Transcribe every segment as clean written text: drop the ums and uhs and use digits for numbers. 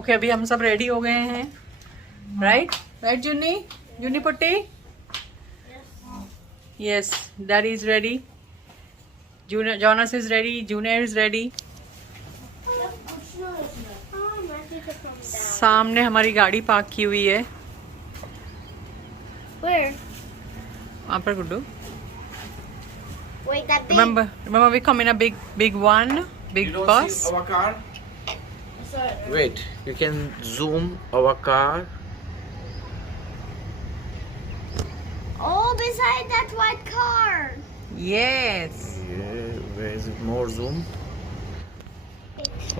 Okay अभी हम सब रेडी हो गए हैं. राइट राइट जुन्नी जुन्नी पुट्टी. Yes daddy is ready. Junior Jonas is ready. Junior is ready. सामने हमारी गाड़ी पार्क की हुई है. Where? वहाँ पर Guddu. Wait, that big. Remember we come in a big one, big You don't bus. see our car? Sorry. Wait, you can zoom our car. Oh, beside that white car. Yes. Yeah, where is it? More zoom.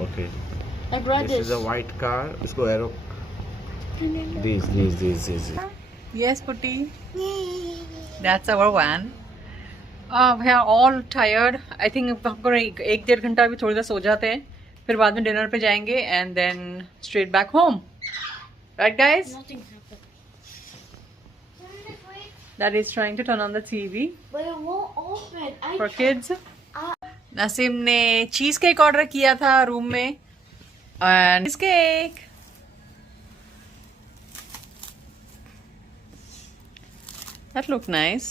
Okay. I brought This is a white car. Let's go arrow. These. Yes, Putti. That's our van. We are all tired. I think हमको एक डेढ़ घंटा अभी थोड़ी देर सो जाते हैं. फिर बाद में डिनर पे जाएंगे and then straight back home. Right, guys? Nothing happened. That is trying to turn on the TV But it won't open. for kids. Naseem ने चीज केक ऑर्डर किया था रूम में. And cheese cake. That looked nice.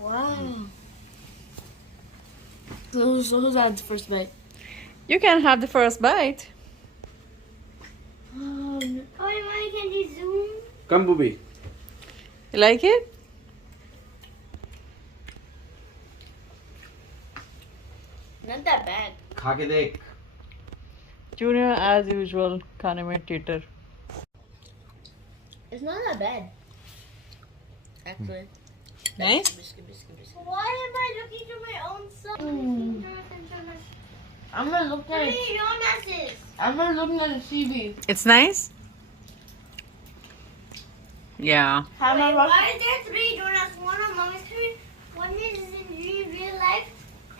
Wow. So who's had the first bite? You can have the first bite. Oh, Mommy, can you zoom? Come, Booby. You like it? Not that bad. खा के देख. Junior, as usual, खाने में Teeter. It's not that bad. Actually. Nice? Why am I looking through my own son? I'm gonna look at it. I'm gonna look at the TV. It's nice? Yeah. Wait, why is there 3 donuts? One on Mommy's screen, one is in real life,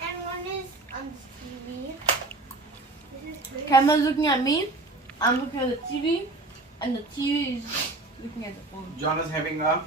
and one is on the TV. This is crazy. Camera's looking at me, I'm looking at the TV, and the TV is looking at the phone. John is having a